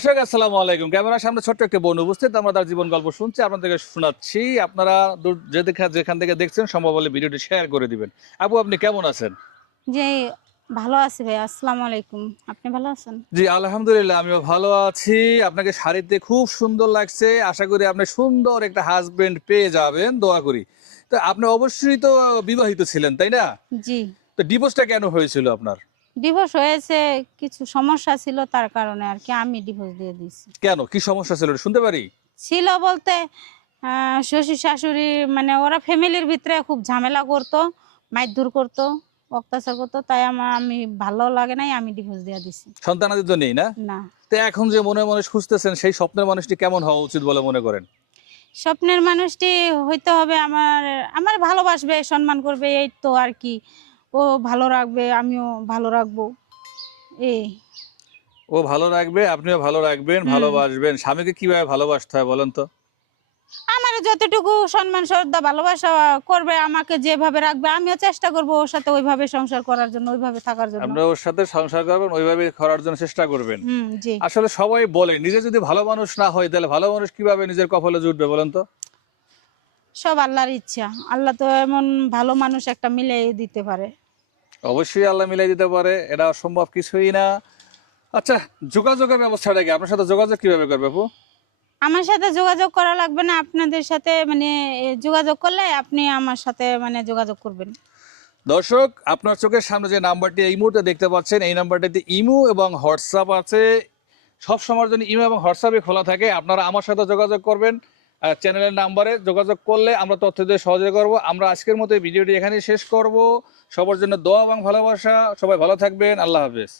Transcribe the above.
দর্শক আসসালামু আলাইকুম। ক্যামেরার সামনে ছোট্ট একটি বোন উপস্থিত। আমরা তার জীবন গল্প শুনছি আপনাদেরকে শোনাচ্ছি। আপনারা যেখান থেকে দেখছেন সম্ভব হলে ভিডিওটি শেয়ার করে দিবেন। আপু আপনি কেমন আছেন? যে ভালো আছি ভাই। আসসালামু আলাইকুম। আপনি ভালো আছেন? জি আলহামদুলিল্লাহ আমিও ভালো আছি। আপনাকে শাড়িতে খুব সুন্দর লাগছে। আশা করি আপনি সুন্দর একটা হাজবেন্ড পেয়ে যাবেন দোয়া করি। তো আপনি অবশ্যই তো বিবাহিত ছিলেন তাই না? জি। তো ডিভোর্সটা কেন হয়েছিল আপনার? ডিভোর্স হয়েছে কিছু সমস্যা ছিল তার কারণে আর কি আমি ডিভোর্স দিয়ে দিয়েছি। কেন? কি সমস্যা ছিল শুনতে পারি? ছিল বলতে শ্বশুর শাশুড়ি মানে ওরা ফ্যামিলির ভিতরে খুব ঝামেলা করতো মারধর করতো অত্যাচার করতো তাই আমার আমি ভালো লাগে নাই আমি ডিভোর্স দিয়ে দিছি। সন্তানাদি তো নেই না? না। তো এখন যে মনে মনে খুঁজতেছেন সেই স্বপ্নের মানুষটি কেমন হওয়া উচিত বলে মনে করেন? স্বপ্নের মানুষটি হইতে হবে আমার আমার ভালোবাসবে সম্মান করবে এই তো আর কি। ও ভালো রাখবে আমিও ভালো রাখব। এই। ও ভালো রাখবে আপনিও ভালো রাখবেন ভালোবাসবেন। স্বামীকে কীভাবে ভালোবাসতে হয় বলেন তো? আমার যতটুকু সম্মান শ্রদ্ধা ভালোবাসা করবে আমাকে যেভাবে রাখবে আমিও চেষ্টা করব ওর সাথে ওইভাবে সংসার করার জন্য ওইভাবে থাকার জন্য। আপনারা ওর সাথে সংসার করবেন ওইভাবে করার জন্য চেষ্টা করবেন। জি। আসলে সবাই বলে নিজে যদি ভালো মানুষ না হয় তাহলে ভালো মানুষ কীভাবে নিজের কপালে জুটবে বলেন তো? সব আল্লাহর ইচ্ছা। আল্লাহ তো এমন ভালো মানুষ একটা মিলে দিতে পারে। অবশ্যই আল্লাহ মিলাই দিতে পারে এটা অসম্ভব কিছুই না। আচ্ছা যোগাযোগের ব্যবস্থাটা কি? আপনার সাথে যোগাযোগ কীভাবে করবে আপু? আমার সাথে যোগাযোগ করা লাগবে না আপনাদের সাথে মানে যোগাযোগ করলে আপনি আমার সাথে মানে যোগাযোগ করবেন। দর্শক আপনার চোখের সামনে যে নাম্বারটি এই মুহূর্তে দেখতে পাচ্ছেন এই নাম্বারটিতে ইমো এবং হোয়াটসঅ্যাপ আছে। সব সময়ের জন্য ইমো এবং হোয়াটসঅ্যাপে খোলা থাকে আপনারা আমার সাথে যোগাযোগ করবেন। চ্যানেলের নাম্বারে যোগাযোগ করলে আমরা তথ্য দিয়ে সহযোগ করব। আমরা আজকের মতো এই ভিডিওটি এখানেই শেষ করব। সবার জন্য দোয়া এবং ভালোবাসা। সবাই ভালো থাকবেন। আল্লাহ হাফেজ।